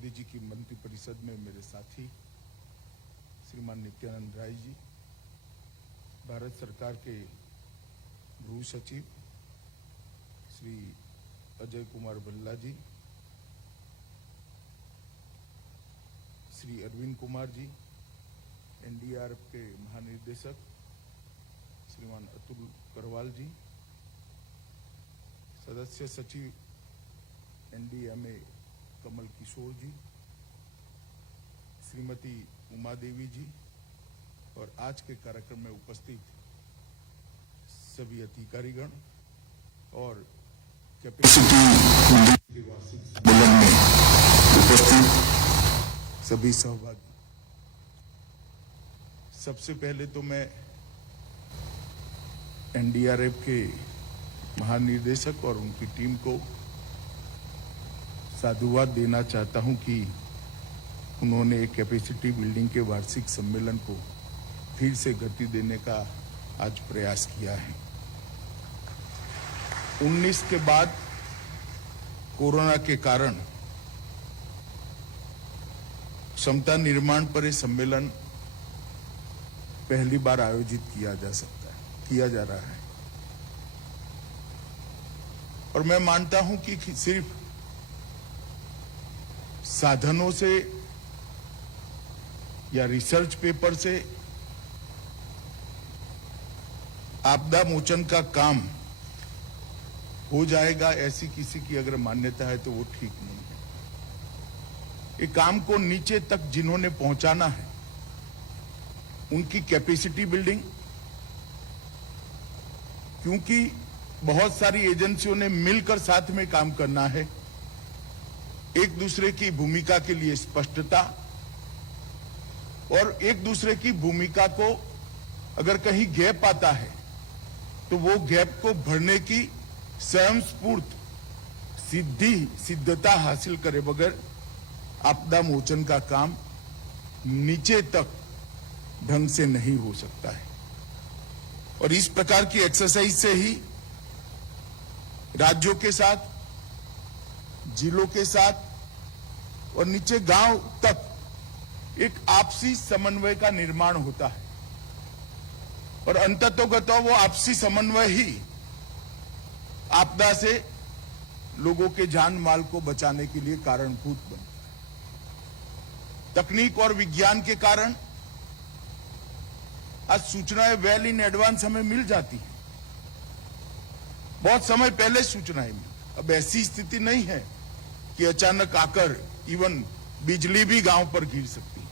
मोदी जी की मंत्रिपरिषद में मेरे साथी श्रीमान नित्यानंद राय जी, भारत सरकार के गृह सचिव श्री अजय कुमार भल्ला जी, श्री अरविंद कुमार जी, एनडीआरएफ के महानिदेशक श्रीमान अतुल करवाल जी, सदस्य सचिव एनडीएमए कमल किशोर जी, श्रीमती उमा देवी जी और आज के कार्यक्रम में उपस्थित सभी अधिकारीगण और कैपेसिटी के वार्षिक सम्मेलन में उपस्थित सभी सहभागी। सबसे पहले तो मैं एनडीआरएफ के महानिदेशक और उनकी टीम को साधुवाद देना चाहता हूं कि उन्होंने एक कैपेसिटी बिल्डिंग के वार्षिक सम्मेलन को फिर से गति देने का आज प्रयास किया है। 19 के बाद कोरोना के कारण क्षमता निर्माण पर यह सम्मेलन पहली बार आयोजित किया जा रहा है और मैं मानता हूं कि सिर्फ साधनों से या रिसर्च पेपर से आपदा मोचन का काम हो जाएगा, ऐसी किसी की अगर मान्यता है तो वो ठीक नहीं है। ये काम को नीचे तक जिन्होंने पहुंचाना है उनकी कैपेसिटी बिल्डिंग, क्योंकि बहुत सारी एजेंसियों ने मिलकर साथ में काम करना है, एक दूसरे की भूमिका के लिए स्पष्टता और एक दूसरे की भूमिका को अगर कहीं गैप आता है तो वो गैप को भरने की स्वयंस्फूर्त सिद्धता हासिल करे बगैर आपदा मोचन का काम नीचे तक ढंग से नहीं हो सकता है। और इस प्रकार की एक्सरसाइज से ही राज्यों के साथ, जिलों के साथ और नीचे गांव तक एक आपसी समन्वय का निर्माण होता है और अंततोगतो वो आपसी समन्वय ही आपदा से लोगों के जान माल को बचाने के लिए कारणभूत बनता है। तकनीक और विज्ञान के कारण आज सूचनाएं वेल इन एडवांस हमें मिल जाती है, बहुत समय पहले सूचनाएं मिल। अब ऐसी स्थिति नहीं है कि अचानक आकर इवन बिजली भी गांव पर गिर सकती है।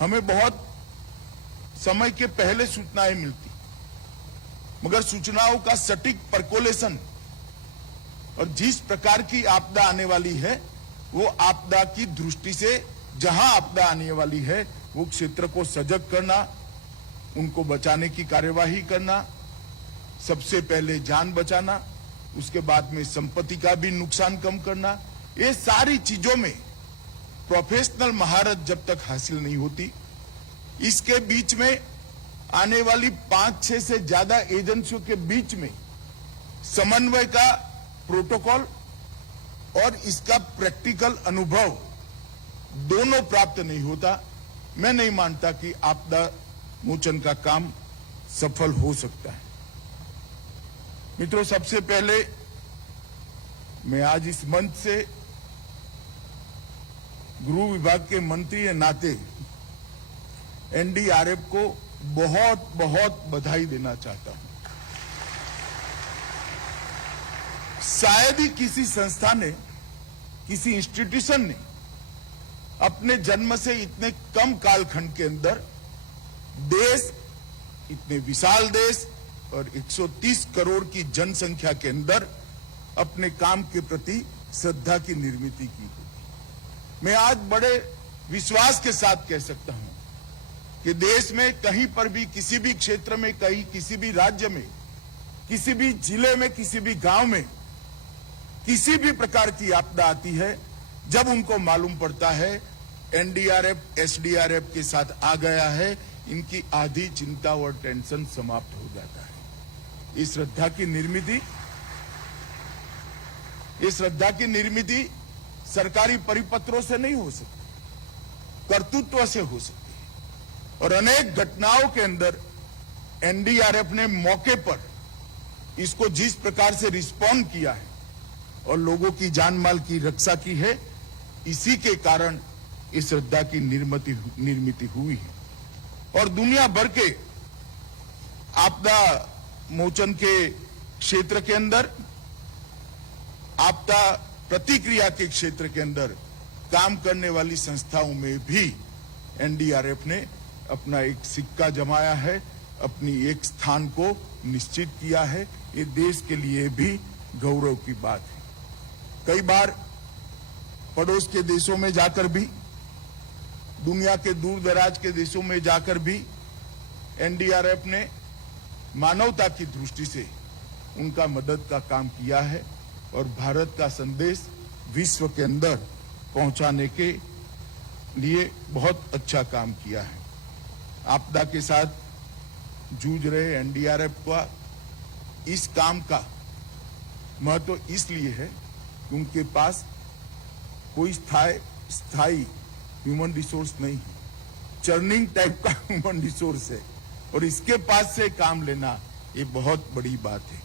हमें बहुत समय के पहले सूचनाएं मिलती, मगर सूचनाओं का सटीक परकोलेशन और जिस प्रकार की आपदा आने वाली है वो आपदा की दृष्टि से जहां आपदा आने वाली है वो क्षेत्र को सजग करना, उनको बचाने की कार्यवाही करना, सबसे पहले जान बचाना, उसके बाद में संपत्ति का भी नुकसान कम करना, ये सारी चीजों में प्रोफेशनल महारत जब तक हासिल नहीं होती, इसके बीच में आने वाली 5-6 से ज्यादा एजेंसियों के बीच में समन्वय का प्रोटोकॉल और इसका प्रैक्टिकल अनुभव दोनों प्राप्त नहीं होता, मैं नहीं मानता कि आपदा मोचन का काम सफल हो सकता है। मित्रों, सबसे पहले मैं आज इस मंच से गृह विभाग के मंत्री के नाते एनडीआरएफ को बहुत बहुत बधाई देना चाहता हूं। शायद ही किसी संस्था ने, किसी इंस्टीट्यूशन ने अपने जन्म से इतने कम कालखंड के अंदर देश, इतने विशाल देश और 130 करोड़ की जनसंख्या के अंदर अपने काम के प्रति श्रद्धा की निर्मित की। मैं आज बड़े विश्वास के साथ कह सकता हूं कि देश में कहीं पर भी, किसी भी क्षेत्र में, कहीं किसी भी राज्य में, किसी भी जिले में, किसी भी गांव में किसी भी प्रकार की आपदा आती है, जब उनको मालूम पड़ता है एनडीआरएफ एसडीआरएफ के साथ आ गया है, इनकी आधी चिंता और टेंशन समाप्त हो जाता है। इस श्रद्धा की निर्मिति सरकारी परिपत्रों से नहीं हो सकती, कर्तृत्व से हो सकती है। और अनेक घटनाओं के अंदर एनडीआरएफ ने मौके पर इसको जिस प्रकार से रिस्पॉन्ड किया है और लोगों की जान माल की रक्षा की है, इसी के कारण इस श्रद्धा की निर्मित हुई है। और दुनिया भर के आपदा मोचन के क्षेत्र के अंदर, आपदा प्रतिक्रिया के क्षेत्र के अंदर काम करने वाली संस्थाओं में भी एनडीआरएफ ने अपना एक सिक्का जमाया है, अपनी एक स्थान को निश्चित किया है। ये देश के लिए भी गौरव की बात है। कई बार पड़ोस के देशों में जाकर भी, दुनिया के दूर दराज के देशों में जाकर भी एनडीआरएफ ने मानवता की दृष्टि से उनका मदद का काम किया है और भारत का संदेश विश्व के अंदर पहुंचाने के लिए बहुत अच्छा काम किया है। आपदा के साथ जूझ रहे एनडीआरएफ का इस काम का महत्व इसलिए है कि उनके पास कोई स्थायी ह्यूमन रिसोर्स नहीं है, चर्निंग टाइप का ह्यूमन रिसोर्स है और इसके पास से काम लेना ये बहुत बड़ी बात है।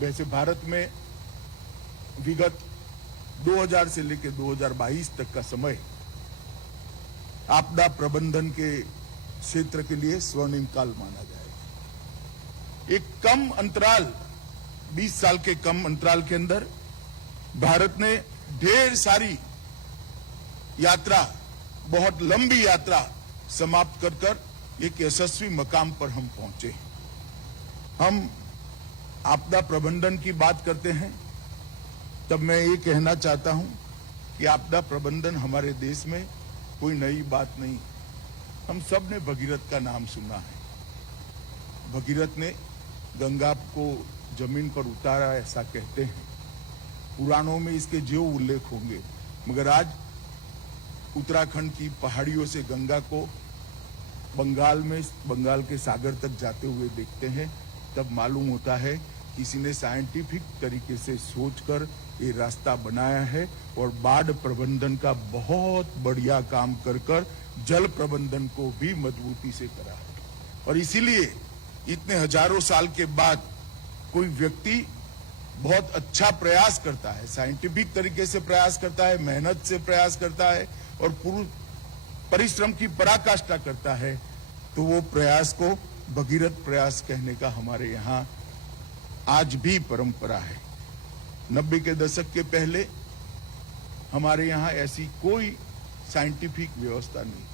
वैसे भारत में विगत 2000 से लेकर 2022 तक का समय आपदा प्रबंधन के क्षेत्र के लिए स्वर्णिम काल माना जाएगा। एक कम अंतराल, 20 साल के कम अंतराल के अंदर भारत ने ढेर सारी यात्रा, बहुत लंबी यात्रा समाप्त कर एक यशस्वी मकाम पर हम पहुंचे। हम आपदा प्रबंधन की बात करते हैं तब मैं ये कहना चाहता हूं कि आपदा प्रबंधन हमारे देश में कोई नई बात नहीं। हम सब ने भगीरथ का नाम सुना है। भगीरथ ने गंगा को जमीन पर उतारा, ऐसा कहते हैं। पुराणों में इसके जो उल्लेख होंगे, मगर आज उत्तराखंड की पहाड़ियों से गंगा को बंगाल के सागर तक जाते हुए देखते हैं, तब मालूम होता है किसी ने साइंटिफिक तरीके से सोचकर ये रास्ता बनाया है और बाढ़ प्रबंधन का बहुत बढ़िया काम कर जल प्रबंधन को भी मजबूती से करा है। और इसीलिए इतने हजारों साल के बाद कोई व्यक्ति बहुत अच्छा प्रयास करता है, साइंटिफिक तरीके से प्रयास करता है, मेहनत से प्रयास करता है और पूर्ण परिश्रम की पराकाष्ठा करता है, तो वो प्रयास को भगीरथ प्रयास कहने का हमारे यहाँ आज भी परंपरा है। 90 के दशक के पहले हमारे यहाँ ऐसी कोई साइंटिफिक व्यवस्था नहीं।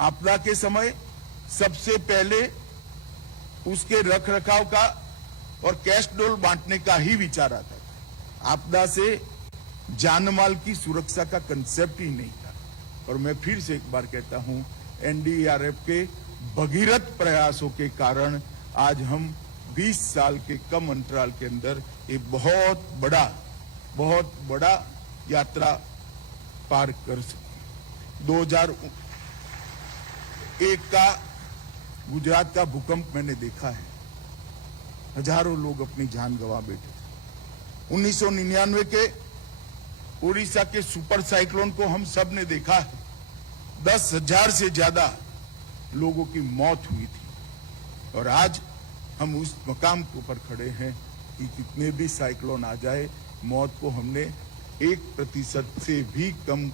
आपदा के समय सबसे पहले उसके रखरखाव का और कैश डोल बांटने का ही विचार आता था। आपदा से जानमाल की सुरक्षा का कंसेप्ट ही नहीं था। और मैं फिर से एक बार कहता हूं, एनडीआरएफ के भगीरथ प्रयासों के कारण आज हम 20 साल के कम अंतराल के अंदर एक बहुत बड़ा यात्रा पार कर सके। 2001 का गुजरात का भूकंप मैंने देखा है, हजारों लोग अपनी जान गंवा बैठे थे। 1999 के उड़ीसा के सुपर साइक्लोन को हम सब ने देखा है, 10,000 से ज्यादा लोगों की मौत हुई थी। और आज हम उस मकाम के ऊपर खड़े हैं कि कितने भी साइक्लोन आ जाए, मौत को हमने 1% से भी कम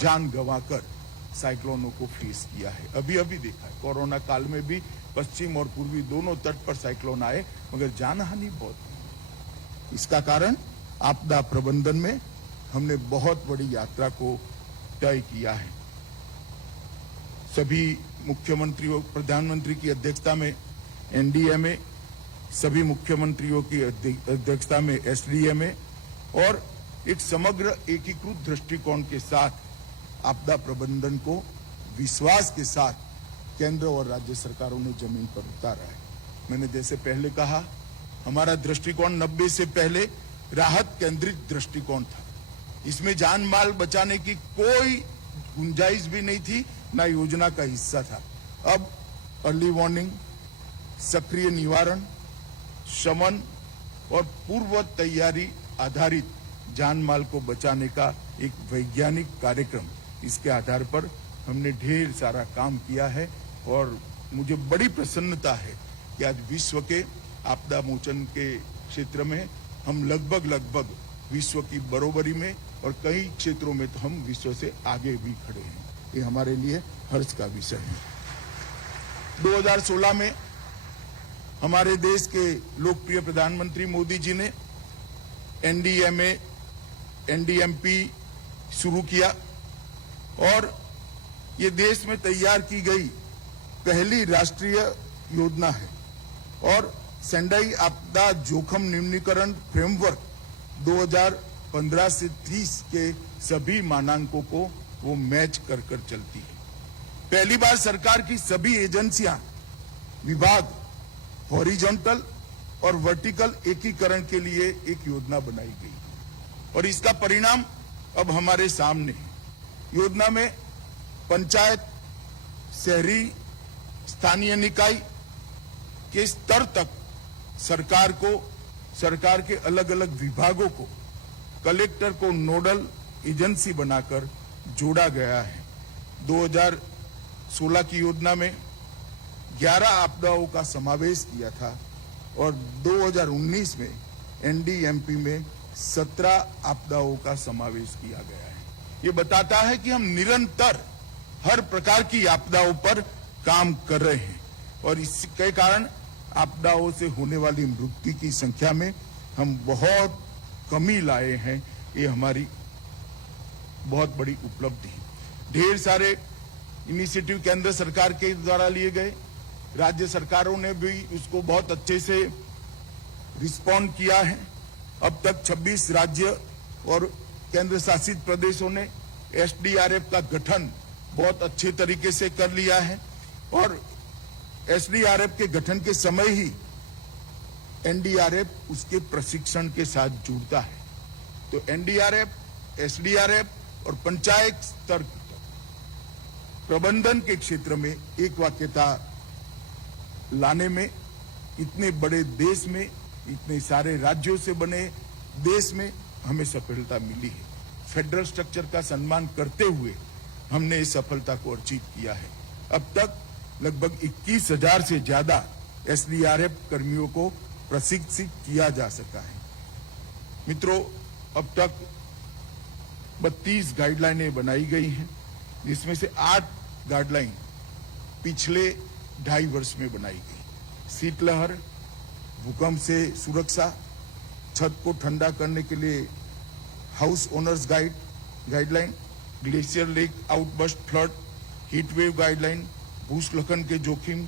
जान गंवाकर साइक्लोनों को फेस किया है। अभी देखा है, कोरोना काल में भी पश्चिम और पूर्वी दोनों तट पर साइक्लोन आए, मगर जानहानि बहुत हुई। इसका कारण आपदा प्रबंधन में हमने बहुत बड़ी यात्रा को तय किया है। सभी मुख्यमंत्रियों, प्रधानमंत्री की अध्यक्षता में एनडीएमए, सभी मुख्यमंत्रियों की अध्यक्षता में एसडीएमए और एक समग्र एकीकृत दृष्टिकोण के साथ आपदा प्रबंधन को विश्वास के साथ केंद्र और राज्य सरकारों ने जमीन पर उतारा है। मैंने जैसे पहले कहा, हमारा दृष्टिकोण 90 से पहले राहत केंद्रित दृष्टिकोण था। इसमें जान माल बचाने की कोई गुंजाइश भी नहीं थी, ना योजना का हिस्सा था। अब अर्ली वार्निंग, सक्रिय निवारण, शमन और पूर्व तैयारी आधारित जान माल को बचाने का एक वैज्ञानिक कार्यक्रम, इसके आधार पर हमने ढेर सारा काम किया है और मुझे बड़ी प्रसन्नता है कि आज विश्व के आपदा मोचन के क्षेत्र में हम लगभग विश्व की बरोबरी में और कई क्षेत्रों में तो हम विश्व से आगे भी खड़े हैं। ये हमारे लिए हर्ष का विषय है। 2016 में हमारे देश के लोकप्रिय प्रधानमंत्री मोदी जी ने एनडीएमपी शुरू किया और ये देश में तैयार की गई पहली राष्ट्रीय योजना है और सेंडाई आपदा जोखिम न्यूनीकरण फ्रेमवर्क 2015 से 30 के सभी मानकों को वो मैच कर चलती है। पहली बार सरकार की सभी एजेंसियां, विभाग हॉरिजॉन्टल और वर्टिकल एकीकरण के लिए एक योजना बनाई गई और इसका परिणाम अब हमारे सामने है। योजना में पंचायत, शहरी, स्थानीय निकाय के स्तर तक सरकार के अलग अलग विभागों को कलेक्टर को नोडल एजेंसी बनाकर जोड़ा गया है। 2016 की योजना में 11 आपदाओं का समावेश किया था और 2019 में एनडीएमपी में 17 आपदाओं का समावेश किया गया है। ये बताता है कि हम निरंतर हर प्रकार की आपदाओं पर काम कर रहे हैं और इसके कारण आपदाओं से होने वाली मृत्यु की संख्या में हम बहुत कमी लाए हैं। ये हमारी बहुत बड़ी उपलब्धि है। ढेर सारे इनिशिएटिव केंद्र सरकार के द्वारा लिए गए, राज्य सरकारों ने भी उसको बहुत अच्छे से रिस्पॉन्ड किया है। अब तक 26 राज्य और केंद्र शासित प्रदेशों ने एसडीआरएफ का गठन बहुत अच्छे तरीके से कर लिया है और एसडीआरएफ के गठन के समय ही एनडीआरएफ उसके प्रशिक्षण के साथ जुड़ता है। तो एनडीआरएफ, एसडीआरएफ और पंचायत स्तर प्रबंधन के क्षेत्र में एक वाक्यता लाने में इतने बड़े देश में, इतने सारे राज्यों से बने देश में हमें सफलता मिली है। फेडरल स्ट्रक्चर का सम्मान करते हुए हमने इस सफलता को अर्जित किया है। अब तक लगभग 21,000 से ज्यादा एसडीआरएफ कर्मियों को प्रशिक्षित किया जा सका है। मित्रों, अब तक 32 गाइडलाइनें बनाई गई हैं, जिसमें से 8 गाइडलाइन पिछले 2.5 वर्ष में बनाई गई। शीतलहर, भूकंप से सुरक्षा, छत को ठंडा करने के लिए house owners guideline, glacier lake outburst flood, heat wave guideline, भूस्खलन के जोखिम,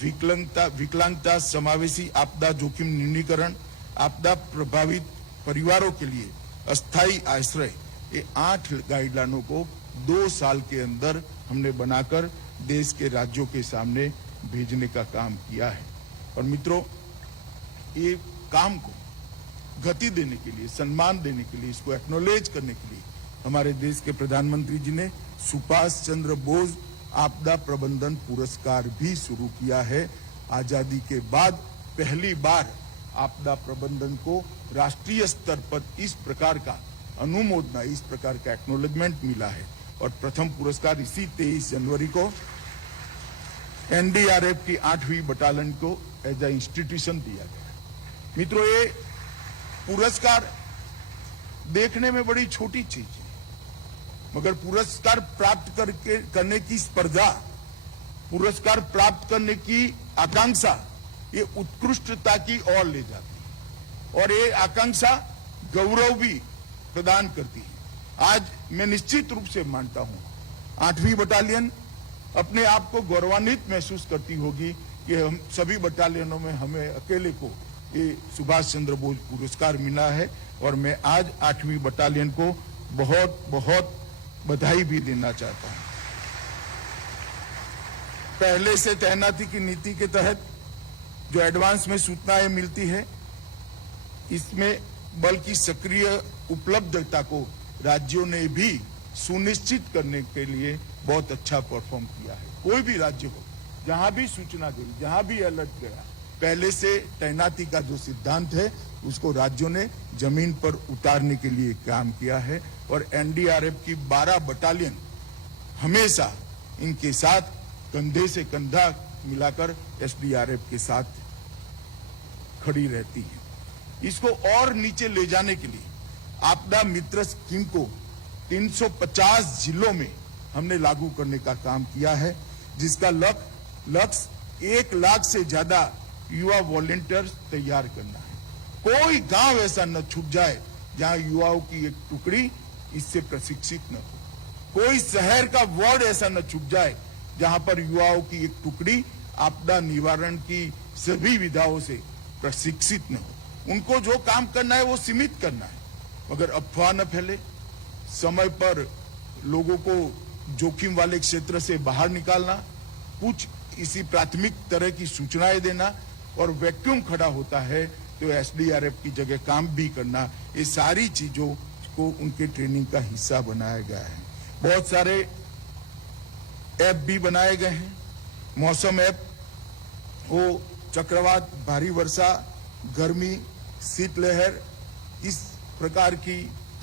विकलांगता समावेशी आपदा जोखिम न्यूनीकरण, आपदा प्रभावित परिवारों के लिए अस्थायी आश्रय, ये 8 गाइडलाइनों को 2 साल के अंदर हमने बनाकर देश के राज्यों के सामने भेजने का काम किया है। और मित्रों, ये काम को गति देने के लिए, सम्मान देने के लिए, इसको एक्नॉलेज करने के लिए हमारे देश के प्रधानमंत्री जी ने सुभाष चंद्र बोस आपदा प्रबंधन पुरस्कार भी शुरू किया है। आजादी के बाद पहली बार आपदा प्रबंधन को राष्ट्रीय स्तर पर इस प्रकार का अनुमोदना, इस प्रकार का एक्नॉलेजमेंट मिला है और प्रथम पुरस्कार इसी 23 जनवरी को एनडीआरएफ की 8वीं बटालियन को एज ए इंस्टीट्यूशन दिया गया। मित्रों, ये पुरस्कार देखने में बड़ी छोटी चीज है, मगर पुरस्कार प्राप्त करने की स्पर्धा, पुरस्कार प्राप्त करने की आकांक्षा, ये उत्कृष्टता की ओर ले जाती है और ये आकांक्षा गौरव भी प्रदान करती है। आज मैं निश्चित रूप से मानता हूं 8वीं बटालियन अपने आप को गौरवान्वित महसूस करती होगी कि हम सभी बटालियनों में हमें अकेले को ये सुभाष चंद्र बोस पुरस्कार मिला है और मैं आज 8वीं बटालियन को बहुत बहुत बधाई भी देना चाहता हूं। पहले से तैनाती की नीति के तहत जो एडवांस में सूचनाएं मिलती है, इसमें बल की सक्रिय उपलब्धता को राज्यों ने भी सुनिश्चित करने के लिए बहुत अच्छा परफॉर्म किया है। कोई भी राज्य हो, जहां भी सूचना गई, जहां भी अलर्ट गया, पहले से तैनाती का जो सिद्धांत है उसको राज्यों ने जमीन पर उतारने के लिए काम किया है और एनडीआरएफ की 12 बटालियन हमेशा इनके साथ कंधे से कंधा मिलाकर एसडीआरएफ के साथ खड़ी रहती है। इसको और नीचे ले जाने के लिए आपदा मित्र स्कीम को 350 जिलों में हमने लागू करने का काम किया है, जिसका लक्ष्य 1 लाख से ज्यादा युवा वॉलंटियर्स तैयार करना है। कोई गांव ऐसा न छूट जाए जहां युवाओं की एक टुकड़ी इससे प्रशिक्षित न हो। कोई शहर का वार्ड ऐसा न छूट जाए जहां पर युवाओं की एक टुकड़ी आपदा निवारण की सभी विधाओं से प्रशिक्षित न हो। उनको जो काम करना है वो सीमित करना है, मगर अफवाह न फैले, समय पर लोगों को जोखिम वाले क्षेत्र से बाहर निकालना, कुछ इसी प्राथमिक तरह की सूचनाएं देना और वैक्यूम खड़ा होता है तो एसडीआरएफ की जगह काम भी करना, ये सारी चीजों को उनके ट्रेनिंग का हिस्सा बनाया गया है। बहुत सारे ऐप भी बनाए गए हैं। मौसम ऐप हो, चक्रवात, भारी वर्षा, गर्मी, शीतलहर, इस प्रकार की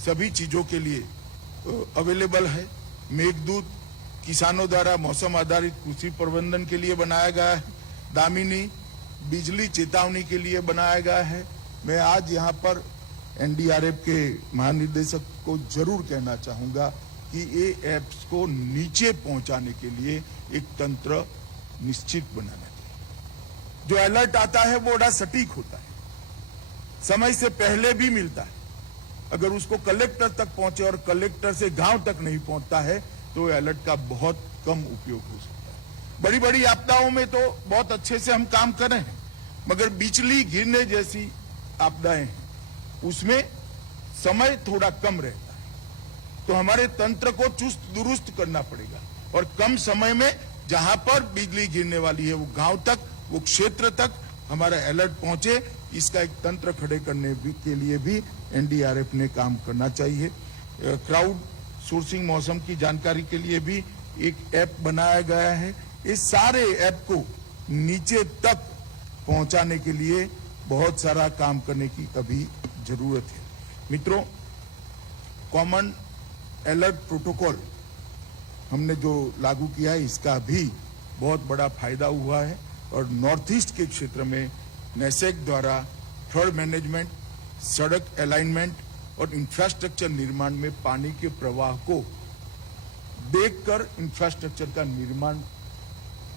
सभी चीजों के लिए अवेलेबल है। मेघदूत किसानों द्वारा मौसम आधारित कृषि प्रबंधन के लिए बनाया गया है। दामिनी बिजली चेतावनी के लिए बनाया गया है। मैं आज यहाँ पर एनडीआरएफ के महानिदेशक को जरूर कहना चाहूंगा कि ये ऐप्स को नीचे पहुंचाने के लिए एक तंत्र निश्चित बनाना चाहिए। जो अलर्ट आता है वो बड़ा सटीक होता है, समय से पहले भी मिलता है। अगर उसको कलेक्टर तक पहुंचे और कलेक्टर से गांव तक नहीं पहुंचता है तो अलर्ट का बहुत कम उपयोग हो सकता है। बड़ी बड़ी आपदाओं में तो बहुत अच्छे से हम काम कर रहे हैं, मगर बिजली गिरने जैसी आपदाएं हैं, उसमें समय थोड़ा कम रहता है। तो हमारे तंत्र को चुस्त दुरुस्त करना पड़ेगा और कम समय में जहां पर बिजली गिरने वाली है वो गांव तक, वो क्षेत्र तक हमारा अलर्ट पहुंचे, इसका एक तंत्र खड़े करने के लिए भी एनडीआरएफ ने काम करना चाहिए। क्राउड सोर्सिंग मौसम की जानकारी के लिए भी एक ऐप बनाया गया है। इस सारे ऐप को नीचे तक पहुंचाने के लिए बहुत सारा काम करने की अभी जरूरत है। मित्रों, कॉमन अलर्ट प्रोटोकॉल हमने जो लागू किया है इसका भी बहुत बड़ा फायदा हुआ है और नॉर्थ ईस्ट के क्षेत्र में नेसेक द्वारा फ्लड मैनेजमेंट, सड़क अलाइनमेंट और इंफ्रास्ट्रक्चर निर्माण में पानी के प्रवाह को देखकर इंफ्रास्ट्रक्चर का निर्माण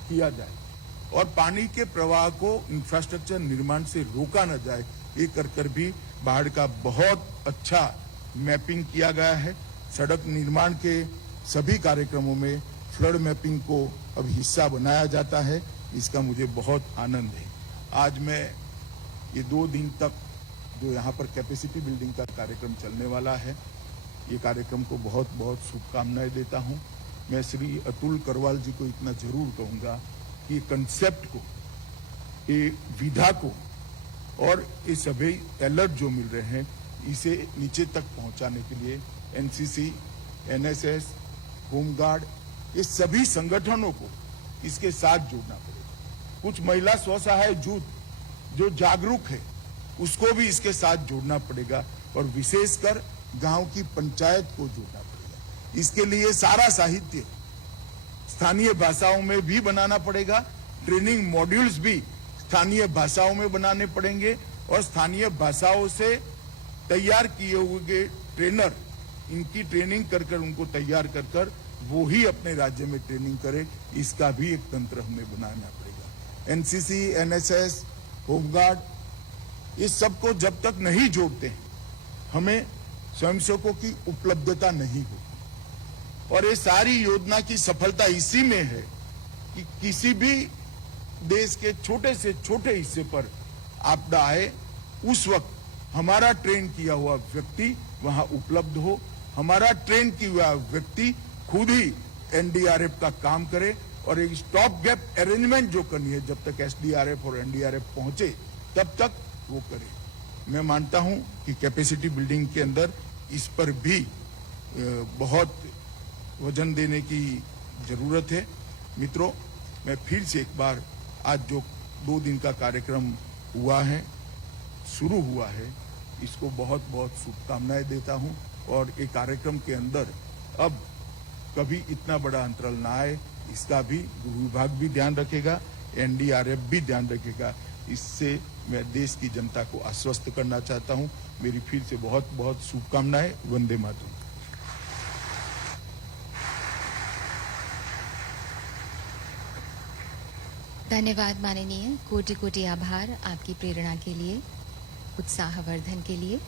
किया जाए और पानी के प्रवाह को इंफ्रास्ट्रक्चर निर्माण से रोका न जाए, ये कर भी बाढ़ का बहुत अच्छा मैपिंग किया गया है। सड़क निर्माण के सभी कार्यक्रमों में फ्लड मैपिंग को अब हिस्सा बनाया जाता है, इसका मुझे बहुत आनंद है। आज मैं ये 2 दिन तक जो यहाँ पर कैपेसिटी बिल्डिंग का कार्यक्रम चलने वाला है, ये कार्यक्रम को बहुत बहुत शुभकामनाएं देता हूँ। मैं श्री अतुल करवाल जी को इतना जरूर कहूँगा कि कंसेप्ट को, ये विधा को और ये सभी अलर्ट जो मिल रहे हैं इसे नीचे तक पहुँचाने के लिए एनसीसी, एनएसएस, होमगार्ड, ये सभी संगठनों को इसके साथ जोड़ना पड़ेगा। कुछ महिला स्वसहाय जुट जो जागरूक है उसको भी इसके साथ जोड़ना पड़ेगा और विशेषकर गांव की पंचायत को जोड़ना पड़ेगा। इसके लिए सारा साहित्य स्थानीय भाषाओं में भी बनाना पड़ेगा, ट्रेनिंग मॉड्यूल्स भी स्थानीय भाषाओं में बनाने पड़ेंगे और स्थानीय भाषाओं से तैयार किए हुए ट्रेनर इनकी ट्रेनिंग कर उनको तैयार कर वो ही अपने राज्य में ट्रेनिंग करे, इसका भी एक तंत्र हमें बनाना पड़ेगा। एनसीसी, एनएसएस, होमगार्ड, ये सबको जब तक नहीं जोड़ते हैं हमें स्वयंसेवकों की उपलब्धता नहीं होगी। और ये सारी योजना की सफलता इसी में है कि किसी भी देश के छोटे से छोटे हिस्से पर आपदा आए, उस वक्त हमारा ट्रेन किया हुआ व्यक्ति वहां उपलब्ध हो, हमारा ट्रेन किया हुआ व्यक्ति खुद ही एनडीआरएफ का काम करे और एक स्टॉप गैप अरेंजमेंट जो करनी है जब तक एसडीआरएफ और एनडीआरएफ पहुंचे तब तक वो करे। मैं मानता हूं कि कैपेसिटी बिल्डिंग के अंदर इस पर भी बहुत वजन देने की जरूरत है। मित्रों, मैं फिर से एक बार आज जो 2 दिन का कार्यक्रम हुआ है, शुरू हुआ है, इसको बहुत बहुत शुभकामनाएं देता हूं और ये कार्यक्रम के अंदर अब कभी इतना बड़ा अंतराल ना आए, इसका भी गृह विभाग भी ध्यान रखेगा, एनडीआरएफ भी ध्यान रखेगा। इससे मैं देश की जनता को आश्वस्त करना चाहता हूं। मेरी फिर से बहुत बहुत शुभकामनाएं। वंदे मातरम। धन्यवाद माननीय, कोटि कोटि आभार आपकी प्रेरणा के लिए, उत्साहवर्धन के लिए।